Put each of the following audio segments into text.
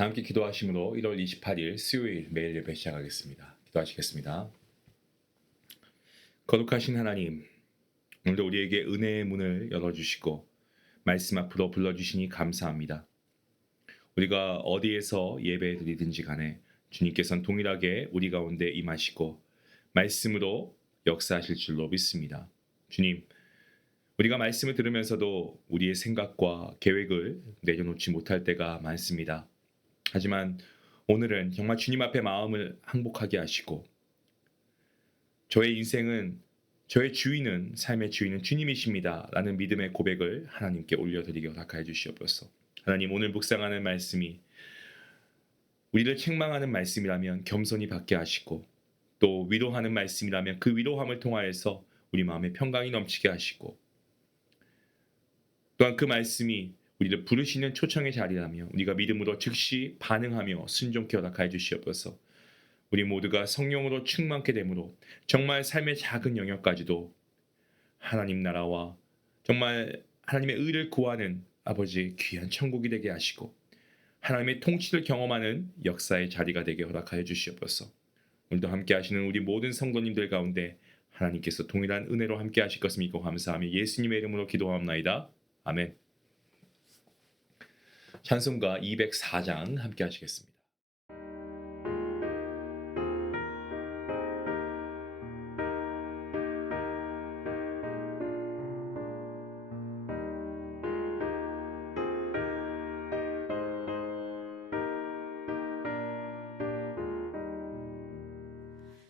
다 함께 기도하심으로 1월 28일 수요일 매일 예배 시작하겠습니다. 기도하시겠습니다. 거룩하신 하나님, 오늘도 우리에게 은혜의 문을 열어주시고 말씀 앞으로 불러주시니 감사합니다. 우리가 어디에서 예배드리든지 간에 주님께서는 동일하게 우리 가운데 임하시고 말씀으로 역사하실 줄로 믿습니다. 주님, 우리가 말씀을 들으면서도 우리의 생각과 계획을 내려놓지 못할 때가 많습니다. 하지만 오늘은 정말 주님 앞에 마음을 항복하게 하시고 저의 인생은 저의 주인은 삶의 주인은 주님이십니다 라는 믿음의 고백을 하나님께 올려드리게 허락하여 주시옵소서. 하나님, 오늘 묵상하는 말씀이 우리를 책망하는 말씀이라면 겸손히 받게 하시고 또 위로하는 말씀이라면 그 위로함을 통하여서 우리 마음에 평강이 넘치게 하시고 또한 그 말씀이 우리를 부르시는 초청의 자리라며 우리가 믿음으로 즉시 반응하며 순종케 허락하여 주시옵소서. 우리 모두가 성령으로 충만케 되므로 정말 삶의 작은 영역까지도 하나님 나라와 정말 하나님의 의를 구하는 아버지 귀한 천국이 되게 하시고 하나님의 통치를 경험하는 역사의 자리가 되게 허락하여 주시옵소서. 오늘도 함께 하시는 우리 모든 성도님들 가운데 하나님께서 동일한 은혜로 함께 하실 것을 믿고 감사하며 예수님의 이름으로 기도하옵나이다. 아멘. 찬송가 204장 함께 하시겠습니다.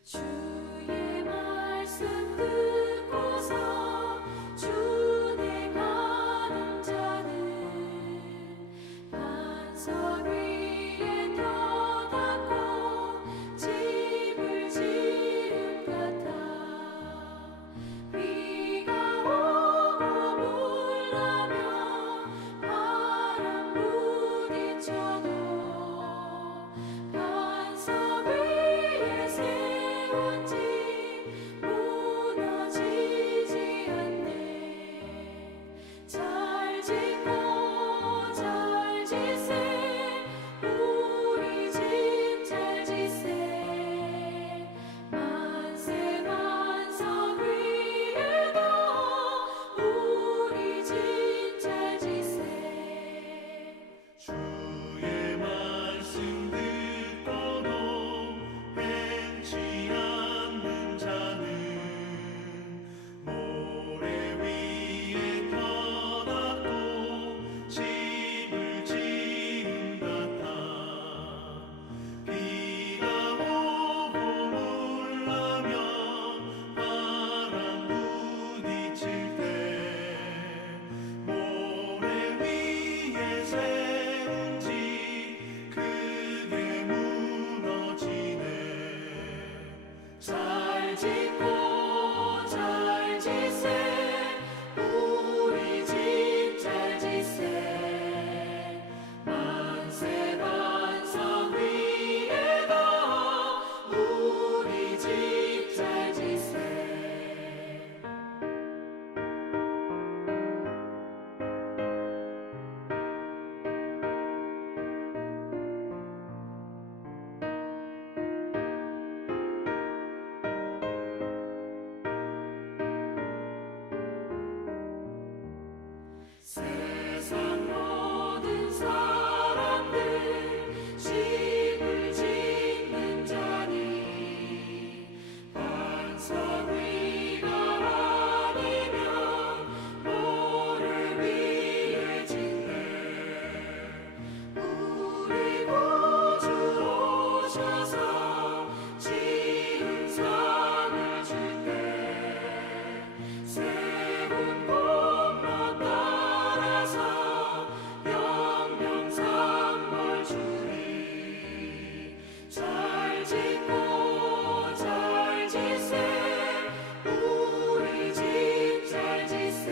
주의 말씀 듣고서 준행하는 자는 반석 위에 터닫고 집을 지은 같아. 비가 오고 물나며 바람 부딪혀도 반석 위에 세운 집 무너지지 않네. 잘 짓고 잘 지세 우리 집 잘 지세. 만세 반석 위에도 우리 집 잘 지세. 주의 말씀 듣고도 행치 않는 자는 모래 위에 터닫고 집을 지은 같아. 비가 오고 물나며 바람 부딪힐 때 모래 위에 세운 집 크게 무너지네. 잘 짓고 잘 지세 우리 집 잘 지세. 만세 반석 위에도 우리 집 잘 지세. 세상 모든 사람들 집을 짓는 자니 반석 위가 아니면 모래 위에 짓네. 우리 구주 오셔서 지은 상을 줄때 세운 곳만 따라서 영영상벌 주리. 잘 짓고 잘 지세 우리 집 잘 지세.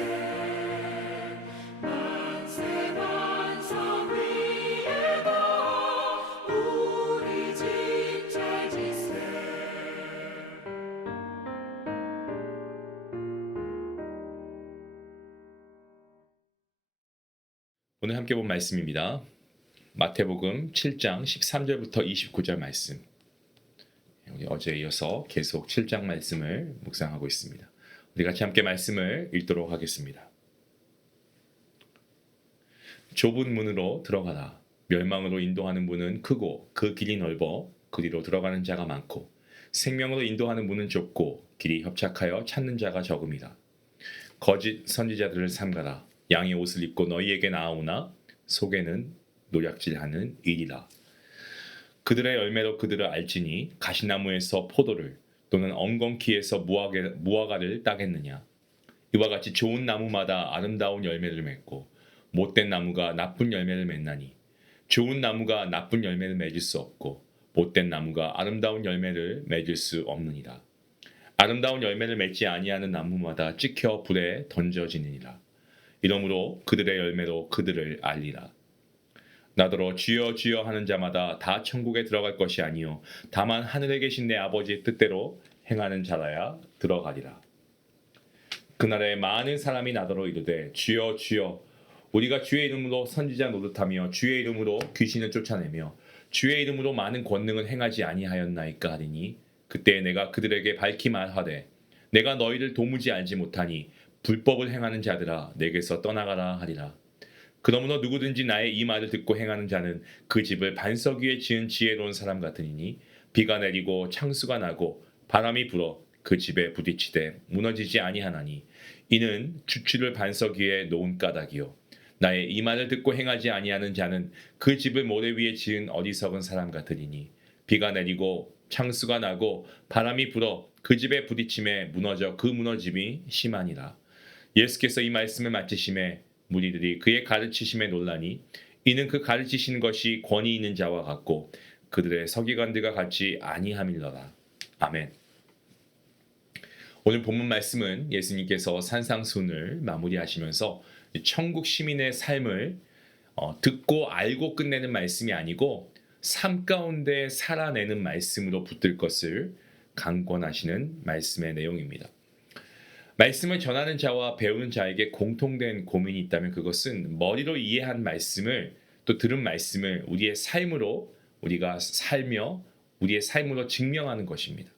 만세 반석 위에도 우리 집 잘 지세. 오늘 함께 본 말씀입니다. 마태복음 7장 13절부터 29절 말씀. 우리 어제에 이어서 계속 7장 말씀을 묵상하고 있습니다. 우리 같이 함께 말씀을 읽도록 하겠습니다. 좁은 문으로 들어가라. 멸망으로 인도하는 문은 크고 그 길이 넓어 그리로 들어가는 자가 많고 생명으로 인도하는 문은 좁고 길이 협착하여 찾는 자가 적음이라. 거짓 선지자들을 삼가라. 양의 옷을 입고 너희에게 나아오나 속에는 노략질하는 일이라. 그들의 열매로 그들을 알지니 가시나무에서 포도를 또는 엉겅퀴에서 무화과를 따겠느냐. 이와 같이 좋은 나무마다 아름다운 열매를 맺고 못된 나무가 나쁜 열매를 맺나니 좋은 나무가 나쁜 열매를 맺을 수 없고 못된 나무가 아름다운 열매를 맺을 수 없느니라. 아름다운 열매를 맺지 아니하는 나무마다 찍혀 불에 던져지느니라. 이러므로 그들의 열매로 그들을 알리라. 나더러 주여 주여 하는 자마다 다 천국에 들어갈 것이 아니요 다만 하늘에 계신 내 아버지의 뜻대로 행하는 자라야 들어가리라. 그날에 많은 사람이 나더러 이르되 주여 주여 우리가 주의 이름으로 선지자 노릇하며 주의 이름으로 귀신을 쫓아내며 주의 이름으로 많은 권능을 행하지 아니하였나이까 하리니 그때 내가 그들에게 밝히 말하되 내가 너희를 도무지 알지 못하니 불법을 행하는 자들아 내게서 떠나가라 하리라. 그러므로 누구든지 나의 이 말을 듣고 행하는 자는 그 집을 반석 위에 지은 지혜로운 사람 같으니 비가 내리고 창수가 나고 바람이 불어 그 집에 부딪히되 무너지지 아니하나니 이는 주추를 반석 위에 놓은 까닭이요 나의 이 말을 듣고 행하지 아니하는 자는 그 집을 모래 위에 지은 어리석은 사람 같으니 비가 내리고 창수가 나고 바람이 불어 그 집에 부딪힘에 무너져 그 무너짐이 심하니라. 예수께서 이 말씀을 마치심에 무리들이 그의 가르치심에 놀라니 이는 그 가르치시는 것이 권위 있는 자와 같고 그들의 서기관들과 같지 아니함일러라. 아멘. 오늘 본문 말씀은 예수님께서 산상수훈을 마무리하시면서 천국 시민의 삶을 듣고 알고 끝내는 말씀이 아니고 삶 가운데 살아내는 말씀으로 붙들 것을 강권하시는 말씀의 내용입니다. 말씀을 전하는 자와 배우는 자에게 공통된 고민이 있다면 그것은 머리로 이해한 말씀을 또 들은 말씀을 우리의 삶으로 우리가 살며 우리의 삶으로 증명하는 것입니다.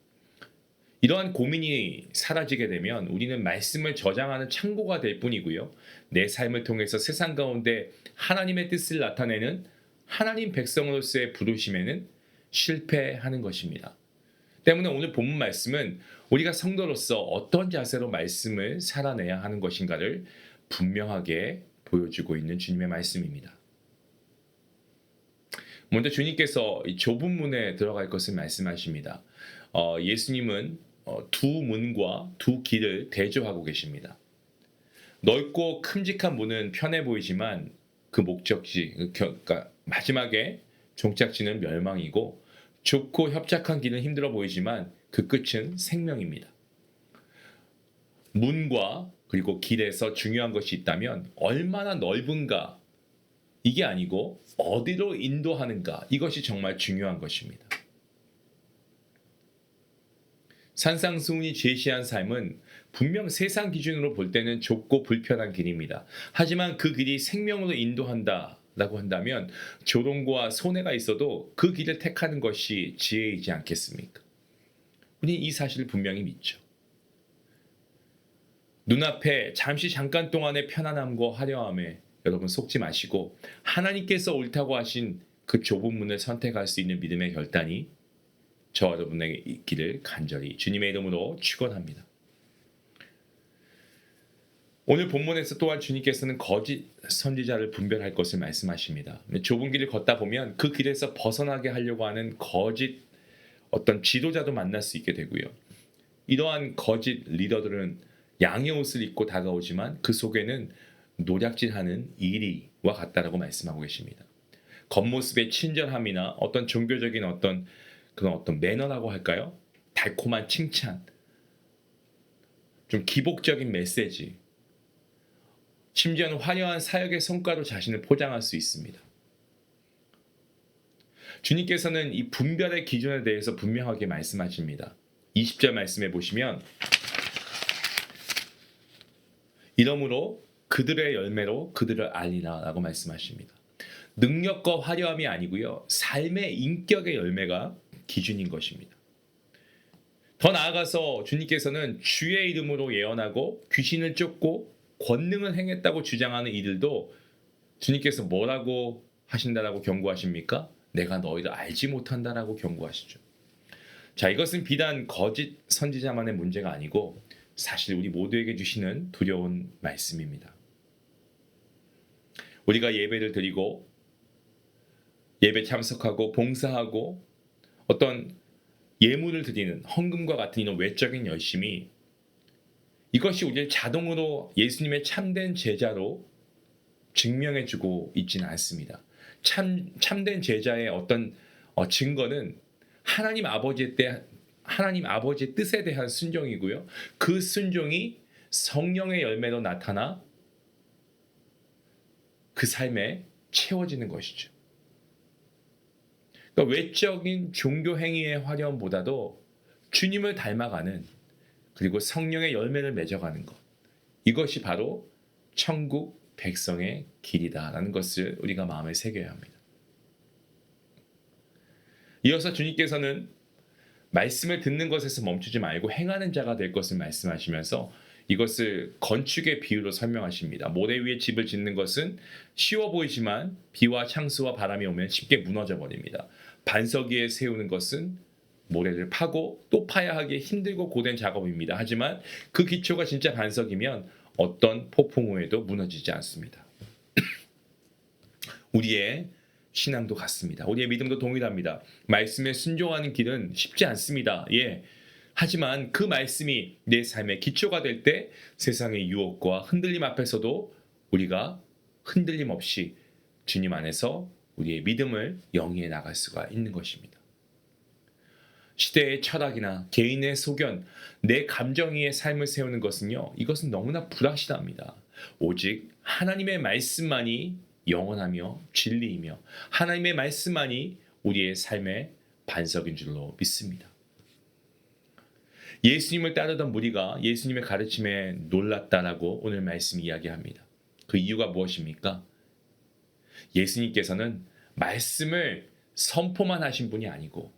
이러한 고민이 사라지게 되면 우리는 말씀을 저장하는 창고가 될 뿐이고요. 내 삶을 통해서 세상 가운데 하나님의 뜻을 나타내는 하나님 백성으로서의 부르심에는 실패하는 것입니다. 때문에 오늘 본문 말씀은 우리가 성도로서 어떤 자세로 말씀을 살아내야 하는 것인가를 분명하게 보여주고 있는 주님의 말씀입니다. 먼저 주님께서 이 좁은 문에 들어갈 것을 말씀하십니다. 예수님은 두 문과 두 길을 대조하고 계십니다. 넓고 큼직한 문은 편해 보이지만 그 목적지, 그러니까 마지막에 종착지는 멸망이고 좁고 협착한 길은 힘들어 보이지만 그 끝은 생명입니다. 문과 그리고 길에서 중요한 것이 있다면 얼마나 넓은가 이게 아니고 어디로 인도하는가 이것이 정말 중요한 것입니다. 산상수훈이 제시한 삶은 분명 세상 기준으로 볼 때는 좁고 불편한 길입니다. 하지만 그 길이 생명으로 인도한다라고 한다면 조롱과 손해가 있어도 그 길을 택하는 것이 지혜이지 않겠습니까? 우리는 이 사실을 분명히 믿죠. 눈앞에 잠깐 동안의 편안함과 화려함에 여러분 속지 마시고 하나님께서 옳다고 하신 그 좁은 문을 선택할 수 있는 믿음의 결단이 저와 여러분에게 있기를 간절히 주님의 이름으로 축원합니다. 오늘 본문에서 또한 주님께서는 거짓 선지자를 분별할 것을 말씀하십니다. 좁은 길을 걷다 보면 그 길에서 벗어나게 하려고 하는 거짓 어떤 지도자도 만날 수 있게 되고요. 이러한 거짓 리더들은 양의 옷을 입고 다가오지만 그 속에는 노략질하는 이리와 같다라고 말씀하고 계십니다. 겉모습의 친절함이나 어떤 종교적인 어떤 매너라고 할까요? 달콤한 칭찬, 좀 기복적인 메시지, 심지어는 화려한 사역의 성과로 자신을 포장할 수 있습니다. 주님께서는 이 분별의 기준에 대해서 분명하게 말씀하십니다. 20절 말씀해 보시면 이러므로 그들의 열매로 그들을 알리라 라고 말씀하십니다. 능력과 화려함이 아니고요. 삶의 인격의 열매가 기준인 것입니다. 더 나아가서 주님께서는 주의 이름으로 예언하고 귀신을 쫓고 권능을 행했다고 주장하는 이들도 주님께서 뭐라고 하신다라고 경고하십니까? 내가 너희를 알지 못한다라고 경고하시죠. 자, 이것은 비단 거짓 선지자만의 문제가 아니고 사실 우리 모두에게 주시는 두려운 말씀입니다. 우리가 예배를 드리고 예배 참석하고 봉사하고 어떤 예물을 드리는 헌금과 같은 이런 외적인 열심이 이것이 우리를 자동으로 예수님의 참된 제자로 증명해주고 있지는 않습니다. 참된 제자의 어떤 증거는 하나님 아버지의 뜻에 대한 순종이고요. 그 순종이 성령의 열매로 나타나 그 삶에 채워지는 것이죠. 그러니까 외적인 종교 행위의 화려함보다도 주님을 닮아가는 그리고 성령의 열매를 맺어가는 것, 이것이 바로 천국 백성의 길이다라는 것을 우리가 마음에 새겨야 합니다. 이어서 주님께서는 말씀을 듣는 것에서 멈추지 말고 행하는 자가 될 것을 말씀하시면서 이것을 건축의 비유로 설명하십니다. 모래 위에 집을 짓는 것은 쉬워 보이지만 비와 창수와 바람이 오면 쉽게 무너져 버립니다. 반석 위에 세우는 것은 모래를 파고 또 파야 하기에 힘들고 고된 작업입니다. 하지만 그 기초가 진짜 반석이면 어떤 폭풍 후에도 무너지지 않습니다. 우리의 신앙도 같습니다. 우리의 믿음도 동일합니다. 말씀에 순종하는 길은 쉽지 않습니다. 하지만 그 말씀이 내 삶의 기초가 될 때 세상의 유혹과 흔들림 앞에서도 우리가 흔들림 없이 주님 안에서 우리의 믿음을 영위해 나갈 수가 있는 것입니다. 시대의 철학이나 개인의 소견, 내 감정 위에 삶을 세우는 것은요, 이것은 너무나 불확실합니다. 오직 하나님의 말씀만이 영원하며 진리이며 하나님의 말씀만이 우리의 삶의 반석인 줄로 믿습니다. 예수님을 따르던 무리가 예수님의 가르침에 놀랐다라고 오늘 말씀 이야기합니다. 그 이유가 무엇입니까? 예수님께서는 말씀을 선포만 하신 분이 아니고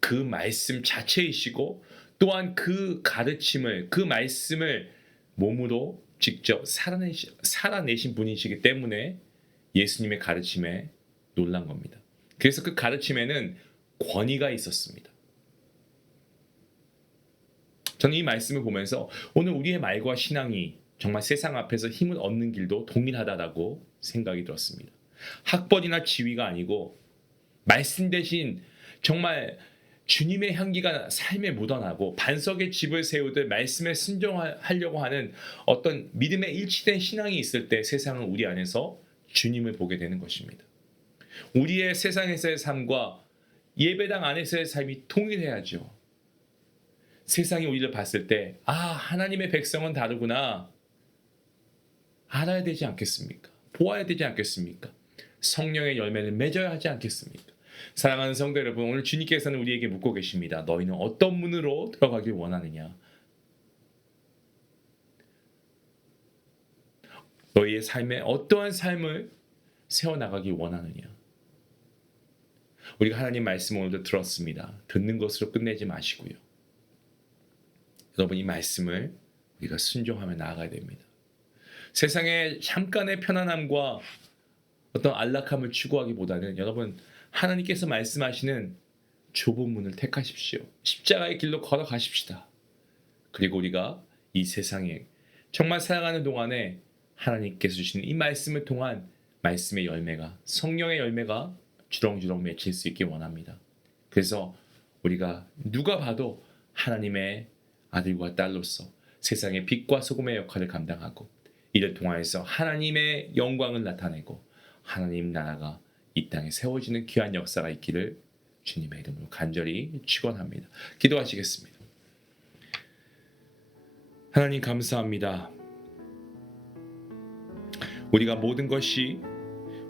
그 말씀 자체이시고 또한 그 가르침을, 그 말씀을 몸으로 직접 살아내신 분이시기 때문에 예수님의 가르침에 놀란 겁니다. 그래서 그 가르침에는 권위가 있었습니다. 저는 이 말씀을 보면서 오늘 우리의 말과 신앙이 정말 세상 앞에서 힘을 얻는 길도 동일하다라고 생각이 들었습니다. 학벌이나 지위가 아니고 말씀 대신 정말 주님의 향기가 삶에 묻어나고 반석의 집을 세우듯 말씀에 순종하려고 하는 어떤 믿음에 일치된 신앙이 있을 때 세상은 우리 안에서 주님을 보게 되는 것입니다. 우리의 세상에서의 삶과 예배당 안에서의 삶이 통일해야죠. 세상이 우리를 봤을 때 하나님의 백성은 다르구나 알아야 되지 않겠습니까? 보아야 되지 않겠습니까? 성령의 열매를 맺어야 하지 않겠습니까? 사랑하는 성도 여러분, 오늘 주님께서는 우리에게 묻고 계십니다. 너희는 어떤 문으로 들어가길 원하느냐? 너희의 삶에 어떠한 삶을 세워나가길 원하느냐? 우리가 하나님 말씀 오늘도 들었습니다. 듣는 것으로 끝내지 마시고요. 여러분, 이 말씀을 우리가 순종하며 나아가야 됩니다. 세상의 잠깐의 편안함과 어떤 안락함을 추구하기보다는 여러분, 하나님께서 말씀하시는 좁은 문을 택하십시오. 십자가의 길로 걸어가십시다. 그리고 우리가 이 세상에 정말 살아가는 동안에 하나님께서 주시는 이 말씀을 통한 말씀의 열매가, 성령의 열매가 주렁주렁 맺힐 수 있길 원합니다. 그래서 우리가 누가 봐도 하나님의 아들과 딸로서 세상의 빛과 소금의 역할을 감당하고 이를 통하여서 하나님의 영광을 나타내고 하나님 나라가 이 땅에 세워지는 귀한 역사가 있기를 주님의 이름으로 간절히 축원합니다. 기도하시겠습니다. 하나님 감사합니다. 우리가 모든 것이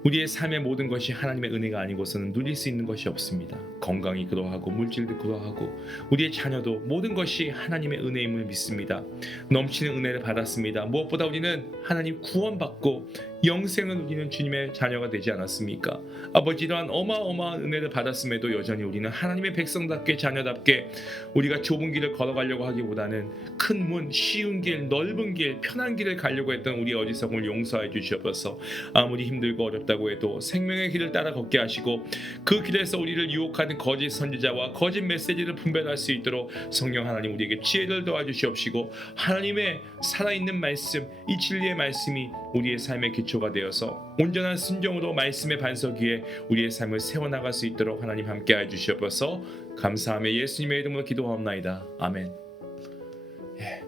우리의 삶의 모든 것이 하나님의 은혜가 아니고서는 누릴 수 있는 것이 없습니다. 건강이 그러하고 물질도 그러하고 우리의 자녀도 모든 것이 하나님의 은혜임을 믿습니다. 넘치는 은혜를 받았습니다. 무엇보다 우리는 하나님 구원받고 영생을 누리는 주님의 자녀가 되지 않았습니까? 아버지, 이러한 어마어마한 은혜를 받았음에도 여전히 우리는 하나님의 백성답게 자녀답게 우리가 좁은 길을 걸어가려고 하기보다는 큰 문, 쉬운 길, 넓은 길, 편한 길을 가려고 했던 우리 어리석음을 용서해 주시옵소서. 아무리 힘들고 어렵다고 해도 생명의 길을 따라 걷게 하시고 그 길에서 우리를 유혹하는 거짓 선지자와 거짓 메시지를 분별할 수 있도록 성령 하나님 우리에게 지혜를 도와주시옵시고, 하나님의 살아있는 말씀, 이 진리의 말씀이 우리의 삶의 기초가 되어서 온전한 순종으로 말씀의 반석 위에 우리의 삶을 세워나갈 수 있도록 하나님 함께해 주시옵소서. 감사하며 예수님의 이름으로 기도하옵나이다. 아멘.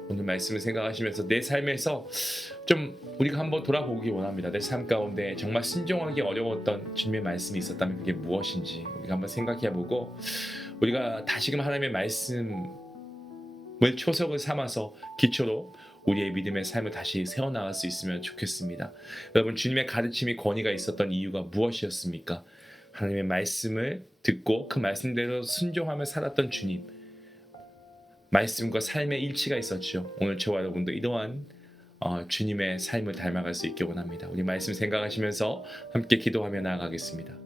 오늘 말씀을 생각하시면서 내 삶에서 좀 우리가 한번 돌아보기 원합니다. 내 삶 가운데 정말 순종하기 어려웠던 주님의 말씀이 있었다면 그게 무엇인지 우리가 한번 생각해보고, 우리가 다시금 하나님의 말씀을 초석을 삼아서 기초로 우리의 믿음의 삶을 다시 세워나갈 수 있으면 좋겠습니다. 여러분, 주님의 가르침이 권위가 있었던 이유가 무엇이었습니까? 하나님의 말씀을 듣고 그 말씀대로 순종하며 살았던 주님, 말씀과 삶의 일치가 있었죠. 오늘 저와 여러분도 이러한 주님의 삶을 닮아갈 수 있게 원합니다. 우리 말씀 생각하시면서 함께 기도하며 나아가겠습니다.